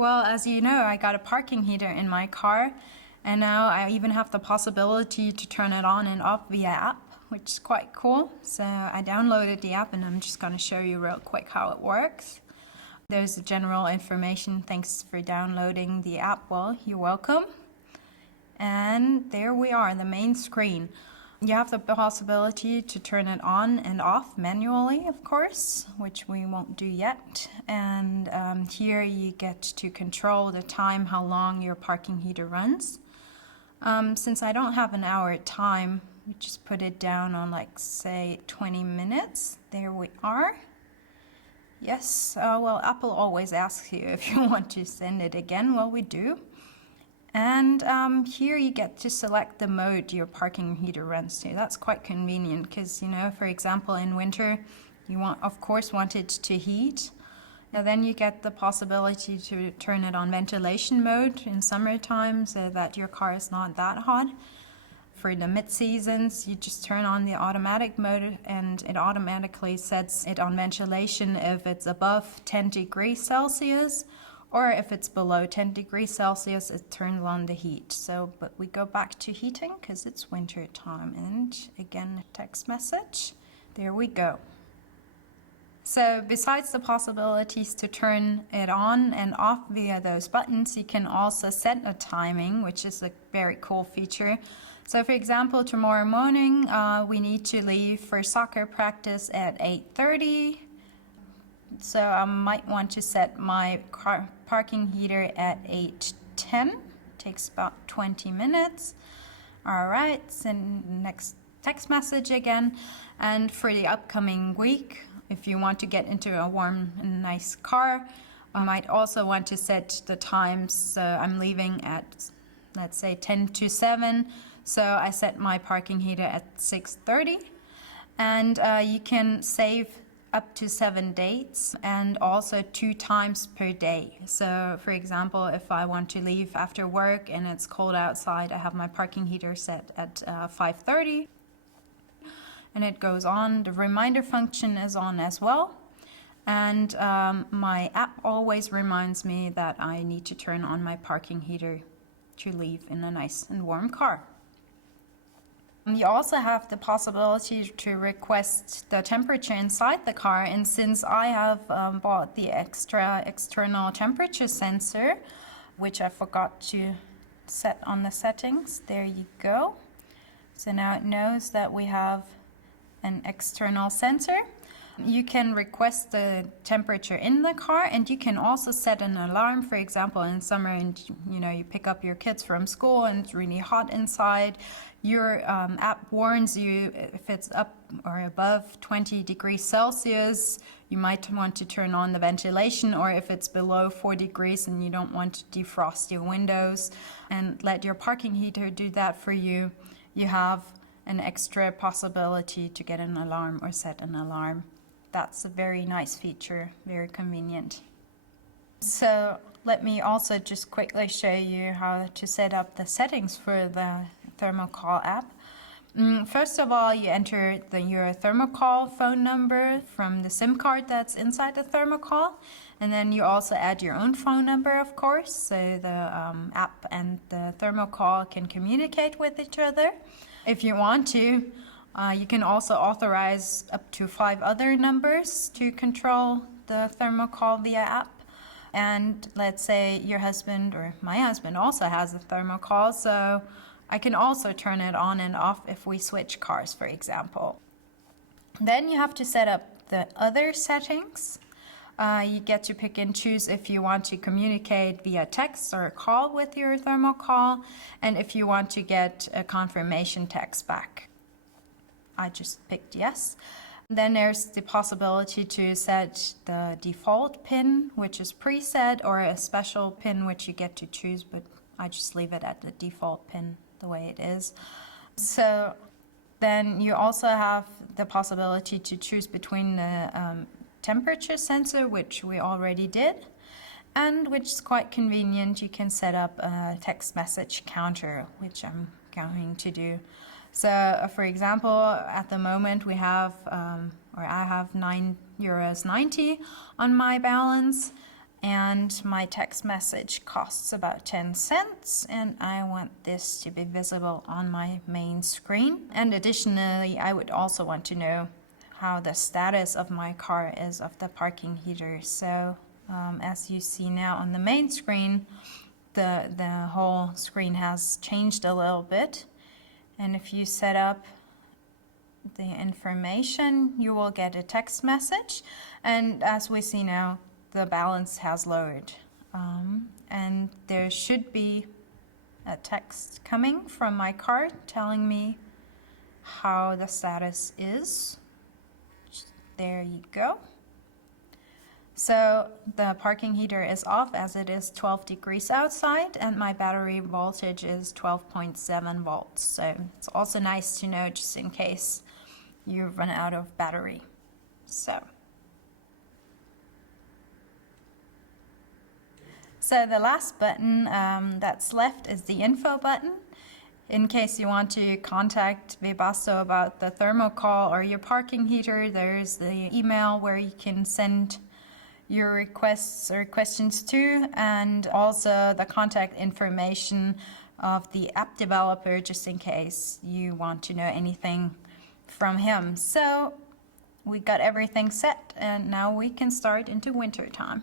Well, as you know, I got a parking heater in my car, and now I even have the possibility to turn it on and off via app, which is quite cool. So I downloaded the app and I'm just going to show you real quick how it works. There's the general information. Thanks for downloading the app. Well, you're welcome. And there we are, the main screen. You have the possibility to turn it on and off manually, of course, which we won't do yet. And here you get to control the time, how long your parking heater runs. Since I don't have an hour time, we just put it down on like, say, 20 minutes. There we are. Yes, well, Apple always asks you if you want to send it again. Well, we do. And here you get to select the mode your parking heater runs to. That's quite convenient because, you know, for example, in winter, you of course want it to heat. Now then you get the possibility to turn it on ventilation mode in summertime so that your car is not that hot. For the mid-seasons, you just turn on the automatic mode and it automatically sets it on ventilation if it's above 10 degrees Celsius. Or if it's below 10 degrees Celsius, it turns on the heat. So, but we go back to heating because it's winter time. And again, text message. There we go. So besides the possibilities to turn it on and off via those buttons, you can also set a timing, which is a very cool feature. So for example, tomorrow morning, we need to leave for soccer practice at 8:30. So I might want to set my parking heater at 8:10. Takes about 20 minutes. All right, send next text message again. And for the upcoming week, if you want to get into a warm and nice car, I might also want to set the times. So I'm leaving at, let's say, 10 to 7. So I set my parking heater at 6:30. And you can save up to 7 dates and also 2 times per day. So for example, if I want to leave after work and it's cold outside, I have my parking heater set at 5:30 and it goes on. The reminder function is on as well. And my app always reminds me that I need to turn on my parking heater to leave in a nice and warm car. You also have the possibility to request the temperature inside the car, and since I have bought the extra external temperature sensor, which I forgot to set on the settings, there you go. So now it knows that we have an external sensor. You can request the temperature in the car, and you can also set an alarm. For example, in summer, and you know, you pick up your kids from school and it's really hot inside. Your app warns you if it's up or above 20 degrees Celsius, you might want to turn on the ventilation, or if it's below 4 degrees and you don't want to defrost your windows and let your parking heater do that for you, you have an extra possibility to get an alarm or set an alarm. That's a very nice feature, very convenient. So let me also just quickly show you how to set up the settings for the Thermo Call app. First of all, you enter your Thermo Call phone number from the SIM card that's inside the Thermo Call, and then you also add your own phone number, of course, so the app and the Thermo Call can communicate with each other. If you want to, you can also authorize up to 5 other numbers to control the Thermo Call via app. And let's say your husband or my husband also has a Thermo Call, so I can also turn it on and off if we switch cars, for example. Then you have to set up the other settings. You get to pick and choose if you want to communicate via text or call with your Thermo Call, and if you want to get a confirmation text back. I just picked yes. Then there's the possibility to set the default PIN, which is preset, or a special PIN which you get to choose, but I just leave it at the default PIN the way it is. So then you also have the possibility to choose between the temperature sensor, which we already did, and which is quite convenient. You can set up a text message counter, which I'm going to do. So for example, at the moment we have, or I have €9.90 on my balance, and my text message costs about 10 cents, and I want this to be visible on my main screen. And additionally, I would also want to know how the status of my car is of the parking heater. So as you see now on the main screen, the whole screen has changed a little bit. And if you set up the information, you will get a text message. And as we see now, the balance has lowered. And there should be a text coming from my card telling me how the status is. There you go. So the parking heater is off as it is 12 degrees outside, and my battery voltage is 12.7 volts. So it's also nice to know just in case you run out of battery. So the last button that's left is the info button. In case you want to contact Webasto about the Thermo Call or your parking heater, there's the email where you can send your requests or questions to, and also the contact information of the app developer just in case you want to know anything from him. So we got everything set, and now we can start into winter time.